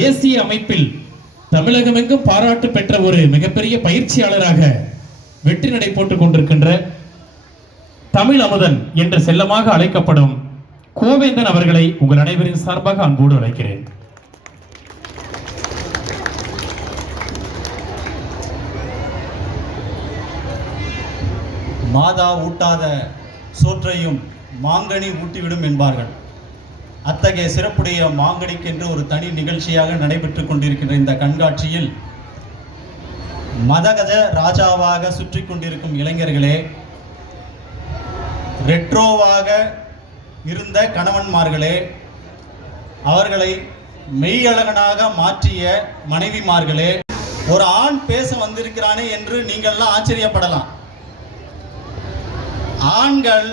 தேசிய அமைப்பில் தமிழகமெங்கும் பாராட்டு பெற்ற ஒரு மிகப்பெரிய பயிற்சியாளராக வெற்றி நடை போட்டுக் கொண்டிருக்கின்ற தமிழ் அமுதன் என்று செல்லமாக அழைக்கப்படும் கோவேந்தன் அவர்களை உங்கள் அனைவரின் சார்பாக அன்போடு அழைக்கிறேன். மாதா ஊட்டாத சோற்றையும் மாங்கனி ஊட்டிவிடும் என்பார்கள். அத்தகைய சிறப்புடைய மாங்கடிக்கென்று ஒரு தனி நிகழ்ச்சியாக நடைபெற்றுக் கொண்டிருக்கின்ற இந்த கண்காட்சியில் மதகஜ ராஜாவாக சுற்றி கொண்டிருக்கும் இளைஞர்களே ரெட்ரோவாக இருந்த கணவன்மார்களே அவர்களை மெய்யழகனாக மாற்றிய மனைவிமார்களே ஒரு ஆண் பேச வந்திருக்கிறானே என்று நீங்கள்லாம் ஆச்சரியப்படலாம். ஆண்கள்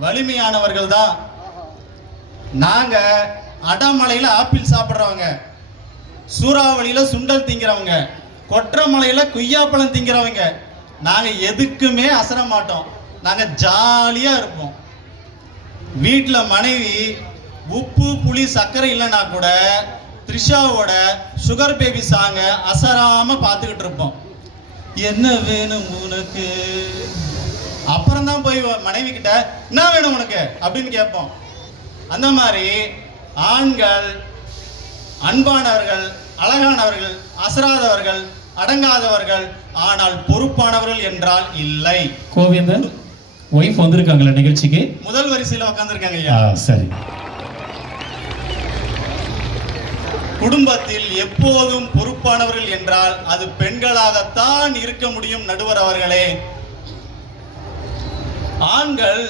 வலிமையானவர்கள் தான் நாங்க அடமலையில ஆப்பிள் சாப்பிட்றவங்க சூறாவளியில சுண்டல் திங்கிறவங்க கொற்றமலையில குய்யாப்பழம் திங்கிறவங்க நாங்க எதுக்குமே அசர மாட்டோம். நாங்க ஜாலியா இருப்போம். வீட்டில் மனைவி உப்பு புளி சர்க்கரை இல்லைன்னா கூட த்ரிஷாவோட சுகர் பேபி சாங்க அசராம பார்த்துக்கிட்டு இருப்போம். என்ன வேணும் உனக்கு? அப்புறம் தான் போய் மனைவி கிட்ட என்ன வேணும் உனக்கு? அப்படின்னு கேட்போம். அந்த மாதிரி ஆண்கள் அன்பானவர்கள் அழகானவர்கள் அசராதவர்கள் அடங்காதவர்கள் ஆனால் பொறுப்பானவர்கள் என்றால் இல்லை. கோவேந்தன் ஒய்ஃப் வந்திருக்காங்களா நிகழ்ச்சிக்கு? முதல் வரிசையில் உட்காந்துருக்காங்க ஐயா. சரி. குடும்பத்தில் எப்போதும் பொறுப்பானவர்கள் என்றால் அது பெண்களாகத்தான் இருக்க முடியும் நடுவர் அவர்களே. ஆண்கள்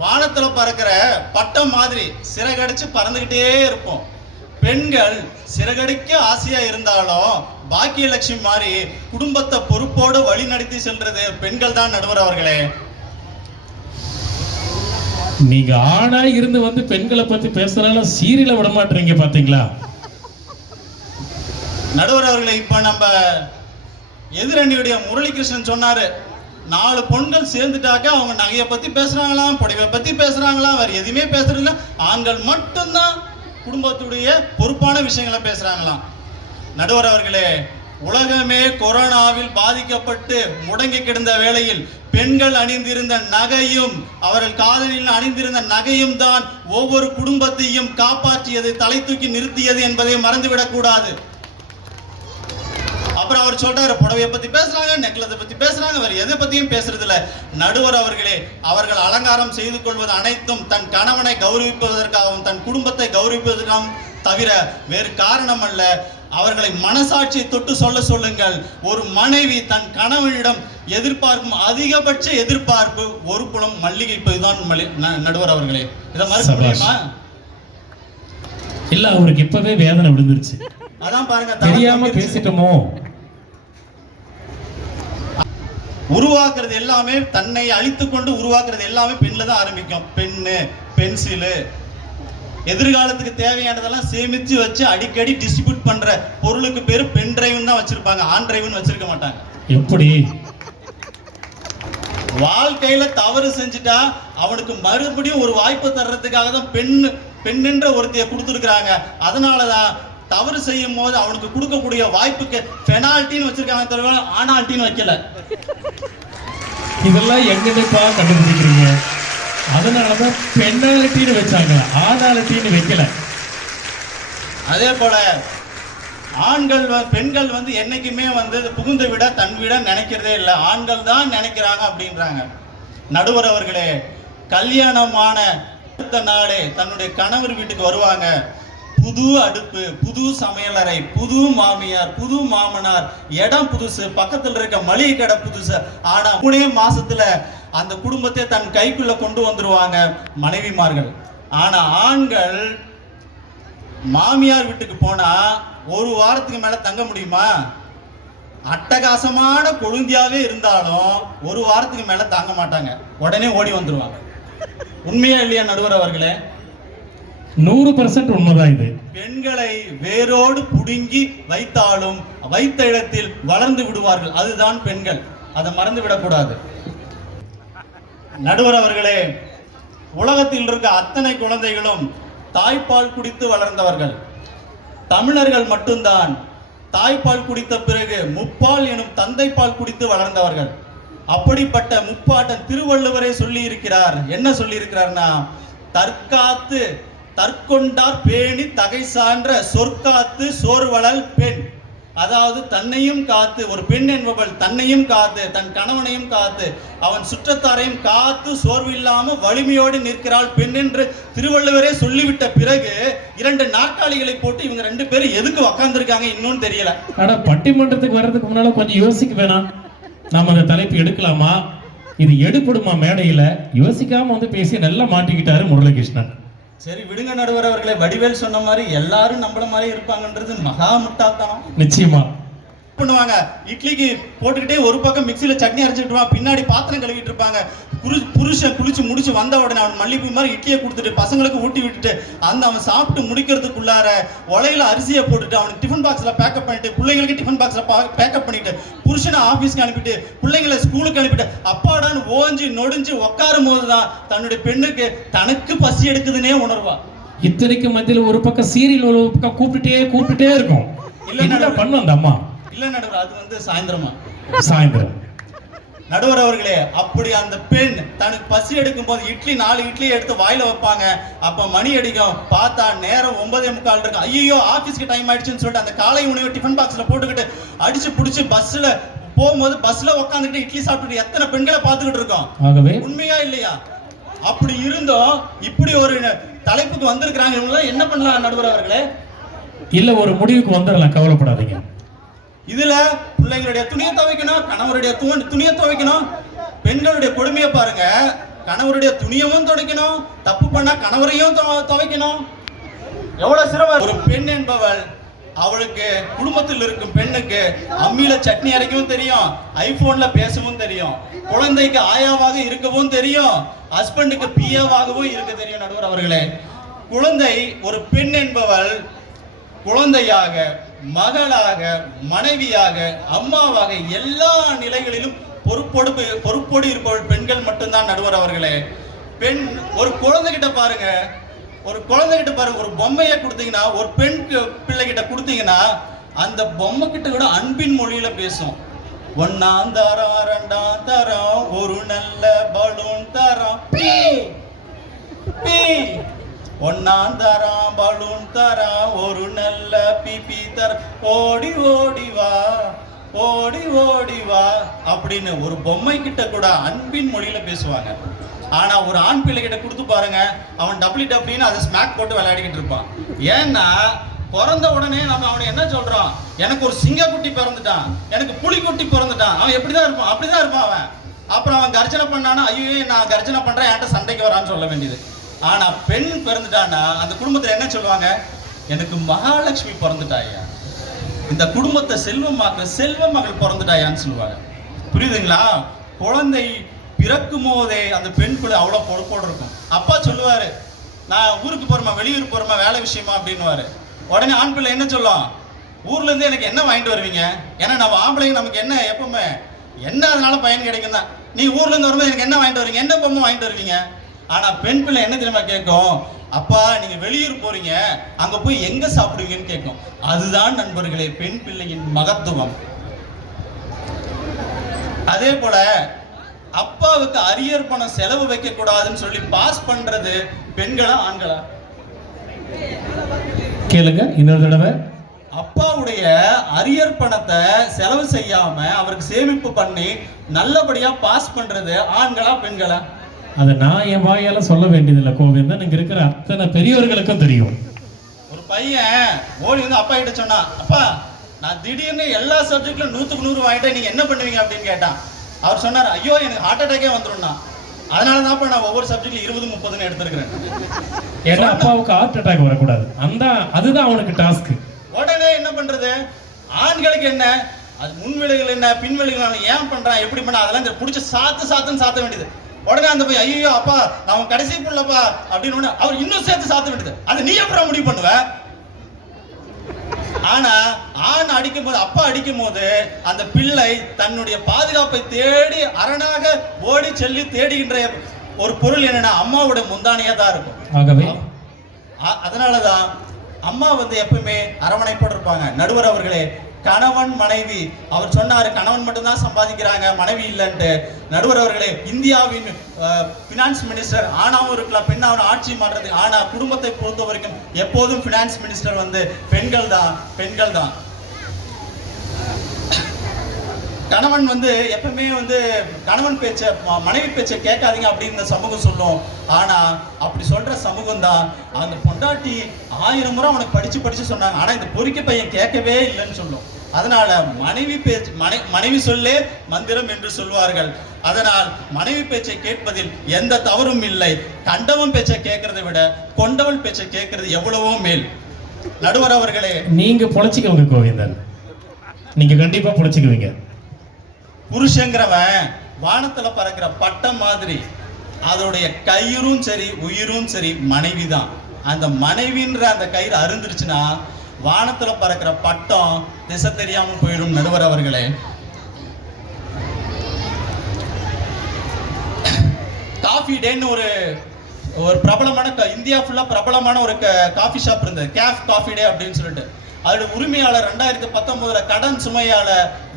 வானத்துல பறக்கிற பட்டம் மாதிரி சிறகடிச்சு பறந்துகிட்டே இருப்போம். பெண்கள் சிறகடிக்க ஆசையா இருந்தாலும் பாக்கியலட்சுமி மாதிரி குடும்பத்தை பொறுப்போடு வழி நடத்தி செல்றது பெண்கள் தான் நடுவர் அவர்களே. நீங்க ஆணா இருந்து வந்து பெண்களை பத்தி பேசுறதுனால சீரியல விட மாட்டீங்க பாத்தீங்களா? நடுவர் அவர்களை இப்ப நம்ம எதிரணியுடைய முரளிகிருஷ்ணன் சொன்னாரு நாலு பொண்கள் சேர்ந்துட்டாக்க அவங்க நகையை பத்தி பேசுறாங்களாம் புடவை பத்தி பேசுறாங்களாம் வேற எதுவுமே பேசுறது ஆண்கள் மட்டும்தான் குடும்பத்துடைய பொறுப்பான விஷயங்களை பேசுறாங்களாம். நடுவர் அவர்களே உலகமே கொரோனாவில் பாதிக்கப்பட்டு முடங்கி கிடந்த வேளையில் பெண்கள் அணிந்திருந்த நகையும் அவர்கள் காதலில் அணிந்திருந்த நகையும் தான் ஒவ்வொரு குடும்பத்தையும் காப்பாற்றியது தலை தூக்கி நிறுத்தியது என்பதை மறந்துவிடக் கூடாது அப்புறம் அவர் சொல்றாரு புடவையை பத்தி பேசுறாங்க நெக்லஸை பத்தி பேசுறாங்க வேற எதை பத்தியும் பேசுறது இல்ல நடுவர் அவர்களே அவர்கள் அலங்காரம் செய்து கொள்வது அனைத்தும் தன் கணவனை கௌரவிப்பதற்காகவும் தன் குடும்பத்தை கௌரவிப்பதற்காகவும் தவிர வேறு காரணம் அல்ல. அவர்களை மனசாட்சியை தொட்டு சொல்ல சொல்லுங்கள். ஒரு மனைவி தன் கணவனிடம் எதிர்பார்க்கும் அதிகபட்ச எதிர்பார்ப்பு ஒரு குளம் மல்லிகை தான் நடுவர் அவர்களே. இதை மறுக்க சபாஷ். முடியுமா? இல்ல அவருக்கு இப்பவே வேதனை விழுந்துருச்சு. அதான் பாருங்க தெரியாம பேசிட்டோமோ? உருவாக்குறது எல்லாமே தன்னை அழித்து கொண்டு உருவாக்குறது எல்லாமே பெண்ணில் தான் ஆரம்பிக்கும். பெண்ணு பென்சிலு. எதிர்காலத்துக்கு தேவையானதெல்லாம் சேமித்து வச்சு அடிக்கடி டிஸ்ட்ரிபியூட் பண்ற பொருளுக்கு பேர் பென் டிரைவ்னு தான் வச்சிருப்பாங்க. ஆன் டிரைவ்னு வச்சிருக்க மாட்டாங்க. எப்படி? வாழ்க்கையில தவறு செஞ்சுட்டா அவனுக்கு மறுபடியும் ஒரு வாய்ப்பு தர்றதுக்காக தான் பெண் பெண்ணுன்ற ஒருத்தைய கொடுத்துருக்குறாங்க. அதனால தான் தவறு செய்யும் போது அவனுக்கு கொடுக்கக்கூடிய வாய்ப்புக்கு பெனால்ட்டின்னு வச்சிருக்காங்க தவிர ஆனால்ட்டின்னு வைக்கல. இதெல்லாம் எங்கப்பா கண்டுபிடிக்கிறீங்க? அதனாலதான் பெண்ணாலிட்டின்னு வச்சாங்க. ஆணாலிட்டின்னு வைக்கல. அதே போல ஆண்கள் பெண்கள் வந்து என்னைக்குமே வந்து புகுந்த விட தன் விட நினைக்கிறதே இல்லை. ஆண்கள் தான் நினைக்கிறாங்க அப்படின்றாங்க. நடுவர் அவர்களே கல்யாணமான நாளே தன்னுடைய கணவர் வீட்டுக்கு வருவாங்க. புது அடுப்பு புது சமையலறை புது மாமியார் புது மாமனார் இடம் புதுசு பக்கத்தில் இருக்க மளிகை கடை புதுசு. ஆனா மூணே மாசத்துல அந்த குடும்பத்தை தன் கைக்குள்ள கொண்டு வந்துருவாங்க மனைவிமார்கள். ஆனா ஆண்கள் மாமியார் வீட்டுக்கு போனா ஒரு வாரத்துக்கு மேல தங்க முடியுமா? அட்டகாசமான கொழுந்தியாவே இருந்தாலும் ஒரு வாரத்துக்கு மேல தாங்க மாட்டாங்க. உடனே ஓடி வந்துருவாங்க. உண்மையா இல்லையா நடுவர் அவர்களே? நூறு பர்சன்ட் உண்மைதான் இது. பெண்களை வேரோடு புடுங்கி வைத்தாலும் வைத்த இடத்தில் வளர்ந்து விடுவார்கள். அதுதான் பெண்கள். அதை மறந்து விடக்கூடாது. நடுவர் அவர்களே உலகத்தில் இருக்க அத்தனை குழந்தைகளும் தாய்ப்பால் குடித்து வளர்ந்தவர்கள். தமிழர்கள் மட்டும்தான் தாய்ப்பால் குடித்த பிறகு முப்பால் எனும் தந்தைப்பால் குடித்து வளர்ந்தவர்கள். அப்படிப்பட்ட முப்பாட்டன் திருவள்ளுவரே சொல்லி இருக்கிறார் என்ன சொல்லி இருக்கிறார்னா தற்காத்து தற்கொண்டார் பேணி தகை சான்ற சொற்காத்து சோர்வளல் பெண். அதாவது தன்னையும் காத்து ஒரு பெண் என்பவள் தன்னையும் காத்து தன் கணவனையும் காத்து அவன் சுற்றத்தாரையும் காத்து சோர்வு இல்லாமல் வலிமையோடு நிற்கிறாள் பெண் என்று திருவள்ளுவரே சொல்லிவிட்ட பிறகு இரண்டு நாற்காலிகளை போட்டு இவங்க ரெண்டு பேரும் எதுக்கு உக்காந்துருக்காங்க இன்னும் தெரியல. ஆனா பட்டிமன்றத்துக்கு வர்றதுக்கு முன்னால கொஞ்சம் யோசிக்க வேணாம். நம்ம அந்த தலைப்பு எடுக்கலாமா? இது எடுப்படுமா மேடையில? யோசிக்காம வந்து பேசி நல்லா மாட்டிக்கிட்டாரு முரளிகிருஷ்ணன். சரி விடுங்க நடுவர் அவர்களே. வடிவேல் சொன்ன மாதிரி எல்லாரும் நம்மள மாதிரி இருப்பாங்கன்றது மகா முட்டாள்தனம். நிச்சயமா. பண்ணுவாங்க. இட்லிக்கு போட்டுக்கிட்டே ஒரு பக்கம் மிக்சியில் சட்னி இருப்பான். பின்னாடி பாத்திரம் கழுவிட்டு இருப்பாங்க. புரு புருஷன் குளிச்சு முடிச்சு வந்த உடனே அவன் மல்லிப்பூ மாதிரி இட்லியை கொடுத்துட்டு பசங்களுக்கு ஊட்டி விட்டுட்டு அந்த அவன் சாப்பிட்டு முடிக்கிறதுக்குள்ளார உலையில அரிசியை போட்டுட்டு அவனுக்கு டிஃபன் பாக்ஸில் பேக்கப் பண்ணிட்டு பிள்ளைங்களுக்கு டிஃபன் பாக்ஸில் பேக்கப் பண்ணிட்டு புருஷனை ஆஃபீஸ்க்கு அனுப்பிட்டு பிள்ளைங்களை ஸ்கூலுக்கு அனுப்பிட்டு அப்பாடான்னு ஓஞ்சி நொடிஞ்சு உட்காரும் போது தான் தன்னுடைய பெண்ணுக்கு தனக்கு பசி எடுக்குதுன்னே உணர்வா இத்தனைக்கு மத்தியில ஒரு பக்கம் சீரியல் ஒரு பக்கம் கூப்பிட்டுட்டே கூப்பிட்டுட்டே இருக்கும். இல்ல, என்ன. பண்ணும் அந்த அம்மா? இல்ல நடுவர் அது வந்து சாயந்தரமா. சாயந்தரம். நடுவர் அவர்களே அப்படி அந்த பெண் தனக்கு பசி எடுக்கும் போது இட்லி நாலு இட்லி எடுத்து வாயில வைப்பாங்க. அப்ப மணி அடிக்கும். பார்த்தா நேரம் ஒன்பதே முக்கால் இருக்கும் ஐயோ ஆபீஸ்க்கு டைம் ஆயிடுச்சுன்னு சொல்லிட்டு அந்த காலை உணவு டிஃபன் பாக்ஸ்ல போட்டுக்கிட்டு அடிச்சு புடிச்சு பஸ்ல போகும்போது பஸ்ல உட்காந்துக்கிட்டு இட்லி சாப்பிட்டுட்டு எத்தனை பெண்களை பார்த்துக்கிட்டு இருக்கோம்? ஆகவே? உண்மையா இல்லையா? அப்படி இருந்தும். இப்படி ஒரு தலைப்புக்கு வந்திருக்கிறாங்க. இவங்க என்ன பண்ணலாம் நடுவர் அவர்களே? இல்ல ஒரு முடிவுக்கு வந்துடலாம். கவலைப்படாதீங்க. இதுல பிள்ளைங்களுடைய துணியை துவைக்கணும் கணவருடைய துணியை துவைக்கணும். பெண்களுடைய கொடுமையை பாருங்க. கணவருடைய துணியவும் துடைக்கணும். தப்பு பண்ணா கணவரையும் துவ- துவைக்கணும். எவ்வளவு சிரமம்? ஒரு பெண் என்பவள் அவளுக்கு குடும்பத்தில் இருக்கும் பெண்ணுக்கு அம்மியில சட்னி அரைக்கவும் தெரியும் ஐபோன்ல பேசவும் தெரியும் குழந்தைக்கு ஆயாவாக இருக்கவும் தெரியும் ஹஸ்பண்டுக்கு பிஏவாகவும் இருக்க தெரியும் நடுவர் அவர்களே. குழந்தை ஒரு பெண் என்பவள் குழந்தையாக மகளாக மனைவியாக அம்மாவாக எல்லா நிலைகளிலும் பொறுப்போடு பொறுப்போடு இருப்பவர் பெண்கள் மட்டும்தான் நடுவர் அவர்களே. பெண் ஒரு குழந்தைகிட்ட பாருங்க. ஒரு குழந்தைகிட்ட பாருங்க. ஒரு பொம்மையை கொடுத்தீங்கன்னா ஒரு பெண் பிள்ளைகிட்ட கொடுத்தீங்கன்னா அந்த பொம்மை கிட்ட கூட அன்பின் மொழியில பேசும். ஒன்னாம் தரம் ரெண்டாம் தரம் ஒரு நல்ல பலூன் தரம். ஒன்னாம் தரம் பலூன் தரா ஒரு நல்ல பிபி தர ஓடி ஓடி வா ஓடி ஓடி வா அப்படின்னு ஒரு பொம்மை கிட்ட கூட அன்பின் மொழியில பேசுவாங்க. ஆனா ஒரு ஆண் பிள்ளை கிட்ட கொடுத்து பாருங்க அவன் டப்ளி டப்ளின்னு அதை ஸ்மாக் போட்டு விளையாடிக்கிட்டு இருப்பான். ஏன்னா பிறந்த உடனே நம்ம அவனை என்ன சொல்றோம்? எனக்கு ஒரு சிங்கக்குட்டி பிறந்துட்டான் எனக்கு புலிக்குட்டி பிறந்துட்டான். அவன் எப்படிதான் இருப்பான்? அப்படிதான் இருப்பான் அவன். அப்புறம் அவன் கர்ஜனை பண்ணானா ஐயோ நான் கர்ஜனை பண்றேன் என்கிட்ட சண்டைக்கு வரான்னு சொல்ல வேண்டியது. ஆனா பெண் பிறந்துட்டான்னா அந்த குடும்பத்துல என்ன சொல்லுவாங்க? எனக்கு மகாலட்சுமி பிறந்துட்டாயா இந்த குடும்பத்தை செல்வமாக்க செல்வ மகள் பிறந்துட்டாயான்னு சொல்லுவாங்க. புரியுதுங்களா? குழந்தை பிறக்கும் போதே அந்த பெண் அவ்வளோ பொறுப்போடு இருக்கும். அப்பா சொல்லுவாரு நான் ஊருக்கு போறமா வெளியூர் போறமா வேலை விஷயமா அப்படின்னுவாரு. உடனே ஆண் பிள்ளை என்ன சொல்லும்? ஊர்ல இருந்து எனக்கு என்ன வாங்கிட்டு வருவீங்க? ஏன்னா நம்ம ஆம்பளைங்க நமக்கு என்ன எப்பவுமே? என்ன அதனால பயன் கிடைக்கும் தான் நீ ஊர்ல இருந்து வரும்போது எனக்கு என்ன வாங்கிட்டு வருவீங்க? என்ன பொம்மை வாங்கிட்டு வருவீங்க? ஆனா பெண் பிள்ளை என்ன தெரியுமா கேட்கும்? அப்பா நீங்க வெளியூர் போறீங்க. அங்க போய் எங்க சாப்பிடுவீங்கன்னு கேட்கும். அதுதான் நண்பர்களே பெண் பிள்ளையின் மகத்துவம். அதே போல அப்பாவுக்கு அரியர் பணம் செலவு வைக்க கூடாதுன்னு சொல்லி பாஸ் பண்றது பெண்களா ஆண்களா? கேளுங்க இன்னொரு தடவை. அப்பாவுடைய அரியர் பணத்தை செலவு செய்யாம அவருக்கு சேமிப்பு பண்ணி நல்லபடியா பாஸ் பண்றது ஆண்களா பெண்களா? அதை நான் என் வாயால சொல்ல வேண்டியதில்லை கோவிந்தன். இங்க இருக்கிற அத்தனை பெரியவர்களுக்கும் தெரியும். ஒரு பையன் ஓடி வந்து அப்பா கிட்ட சொன்னான் அப்பா நான் திடீர்னு எல்லா சப்ஜெக்ட்ல நூத்துக்கு நூறு வாங்கிட்டேன் நீங்க என்ன பண்ணுவீங்க? அப்படின்னு கேட்டான். அவர் சொன்னார் ஐயோ எனக்கு ஹார்ட் அட்டாக்கே வந்துரும்னா. அதனால தான் நான் ஒவ்வொரு சப்ஜெக்ட்ல இருபது முப்பதுன்னு எடுத்திருக்கிறேன். ஏன்னா அப்பாவுக்கு ஹார்ட் அட்டாக் வரக்கூடாது. அந்த அதுதான் அவனுக்கு டாஸ்க் உடனே என்ன பண்றது? ஆண்களுக்கு என்ன? அது முன்விளைகள் என்ன? பின்விளைகள் என்ன, ஏன் பண்றான்? எப்படி பண்ண அதெல்லாம் இந்த புடிச்சு சாத்து சாத்துன்னு சாத்த வேண்டியது. உடனே அந்த போய் ஐயோ அப்பா நான் உன் கடைசி புள்ளப்பா அப்படின்னு உடனே அவர் இன்னும் சேர்த்து சாத்த வேண்டியது. அது நீ அப்புறம் முடிவு பண்ணுவ? ஆனா ஆண் அடிக்கும் போது அப்பா அடிக்கும் போது அந்த பிள்ளை தன்னுடைய பாதுகாப்பை தேடி அரணாக ஓடி செல்லி தேடுகின்ற ஒரு பொருள் என்னன்னா அம்மாவோட முந்தானையா தான் இருக்கும். ஆகவே? அதனாலதான் அம்மா வந்து எப்பவுமே அரவணைப்போடு இருப்பாங்க. நடுவர் அவர்களே கணவன் மனைவி. அவர் சொன்னார் கணவன் மட்டும்தான் சம்பாதிக்கிறாங்க மனைவி இல்லைன்ட்டு. நடுவர் அவர்களே இந்தியாவின் பினான்ஸ் மினிஸ்டர் ஆணாவும் இருக்கலாம் பெண்ணாவும் ஆட்சி மாறுறது ஆனா குடும்பத்தை பொறுத்த வரைக்கும் எப்போதும் பினான்ஸ் மினிஸ்டர் வந்து பெண்கள் தான் பெண்கள் தான் கணவன் வந்து எப்பவுமே வந்து கணவன் பேச்ச மனைவி பேச்சை கேட்காதீங்க அப்படின்னு இந்த சமூகம் சொல்லும். ஆனா அப்படி சொல்ற சமூகம் தான் அந்த பொண்டாட்டி ஆயிரம் முறை அவனுக்கு படிச்சு படிச்சு சொன்னாங்க. ஆனா இந்த பொறிக்க பையன் கேட்கவே இல்லைன்னு சொல்லும். அதனால மனைவி பேச்சு மனை மனைவி சொல்லே மந்திரம் என்று சொல்வார்கள். அதனால் மனைவி பேச்சை கேட்பதில் எந்த தவறும் இல்லை. கண்டவன் பேச்சை கேட்கறதை விட கொண்டவன் பேச்சை கேட்கறது எவ்வளவோ மேல். நடுவர் அவர்களே. நீங்க பொழைச்சிக்கோங்க கோவிந்தன். நீங்க கண்டிப்பா பொழைச்சிக்குவீங்க. புருஷங்கிறவன் வானத்துல பறக்கிற பட்டம் மாதிரி அதோடைய கயிறும் சரி உயிரும் சரி மனைவி தான் அந்த மனைவின்ற அந்த கயிறு அருந்துருச்சுன்னா வானத்துல பறக்கிற பட்டம் திசை தெரியாம போயிடும் நடுவர் அவர்களே. காஃபி டேன்னு ஒரு ஒரு பிரபலமான க- இந்தியா ஃபுல்லாக பிரபலமான ஒரு காஃபி ஷாப் இருந்தது. கேஃப் காஃபி டே அப்படின்னு சொல்லிட்டு. அதோட உரிமையாளர் ரெண்டாயிரத்தி பத்தொன்பதுல கடன் சுமையால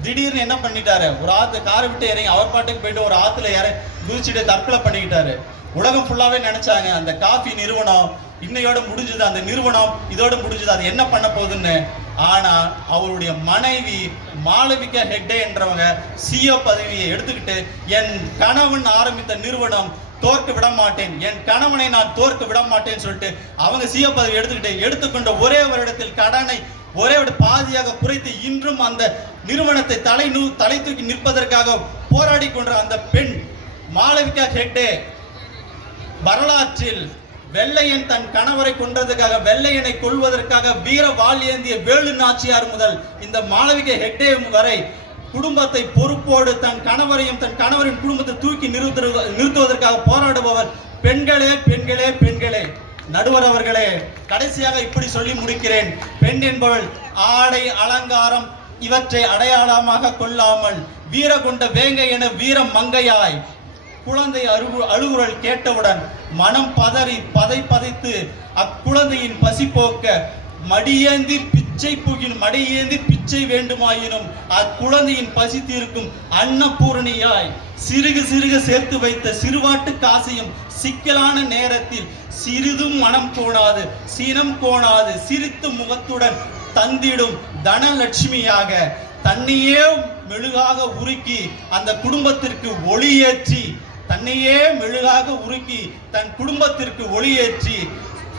திடீர்னு என்ன பண்ணிட்டாரு? ஒரு ஆத்து காரை விட்டு இறங்கி அவர் பாட்டுக்கு போயிட்டு ஒரு ஆத்துல இற குதிச்சுட்டு தற்கொலை பண்ணிக்கிட்டாரு. உலகம் ஃபுல்லாவே நினைச்சாங்க அந்த காஃபி நிறுவனம் இன்னையோட முடிஞ்சது அந்த நிறுவனம் இதோட முடிஞ்சது அது என்ன பண்ண போகுதுன்னு? ஆனா அவருடைய மனைவி மாளவிகா ஹெக்டே என்றவங்க சிஓ பதவியை எடுத்துக்கிட்டு என் கணவன் ஆரம்பித்த நிறுவனம் தோற்க விட மாட்டேன் என் கணவனை நான் தோற்க விட மாட்டேன்னு சொல்லிட்டு அவங்க சிஓ பதவி எடுத்துக்கிட்டு எடுத்துக்கொண்ட ஒரே வருடத்தில் கடனை ஒரே ஒரு பாதியாக குறைத்து இன்றும் அந்த நிறுவனத்தை தலை நூ தலை தூக்கி நிற்பதற்காக போராடி கொண்ட அந்த பெண் மாளவிகா ஹெக்டே வரலாற்றில் வெள்ளையன் தன் கணவரை கொன்றதுக்காக வெள்ளையனை கொல்வதற்காக வீர வாள் ஏந்திய வேலு நாச்சியார் முதல் இந்த மாளவிகை ஹெக்டே வரை குடும்பத்தை பொறுப்போடு தன் கணவரையும் தன் கணவரின் குடும்பத்தை தூக்கி நிறுத்து நிறுத்துவதற்காக போராடுபவர் பெண்களே பெண்களே பெண்களே. நடுவர் அவர்களே கடைசியாக இப்படி சொல்லி முடிக்கிறேன். பெண் என்பவள் ஆடை அலங்காரம் இவற்றை அடையாளமாக கொள்ளாமல் வீர கொண்ட வேங்கை என வீர மங்கையாய் குழந்தை அருகு அழுகுரல் கேட்டவுடன் மனம் பதறி பதை பதைத்து அக்குழந்தையின் பசி போக்க மடியேந்தி பிச்சை புகின் மடியேந்தி பிச்சை வேண்டுமாயினும் அக்குழந்தையின் பசி தீர்க்கும் அன்னபூரணியாய் சிறுகு சிறுக சேர்த்து வைத்த சிறுவாட்டு காசையும் சிக்கலான நேரத்தில் சிறிதும் மனம் கோணாது சீனம் கோணாது சிரித்து முகத்துடன் தந்திடும் தனலட்சுமியாக தன்னையே மெழுகாக உருக்கி அந்த குடும்பத்திற்கு ஒளியேற்றி தன்னையே மெழுகாக உருக்கி தன் குடும்பத்திற்கு ஒளியேற்றி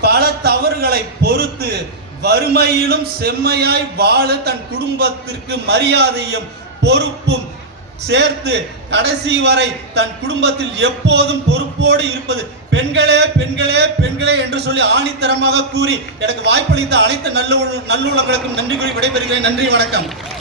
பல தவறுகளை பொறுத்து வறுமையிலும் செம்மையாய் வாழ தன் குடும்பத்திற்கு மரியாதையும் பொறுப்பும் சேர்த்து கடைசி வரை தன் குடும்பத்தில் எப்போதும் பொறுப்போடு இருப்பது பெண்களே பெண்களே பெண்களே என்று சொல்லி ஆணித்தரமாக கூறி எனக்கு வாய்ப்பளித்த அனைத்து நல்ல நல்லுள்ளங்களுக்கும் நன்றி கூறி விடைபெறுகிறேன். நன்றி வணக்கம்.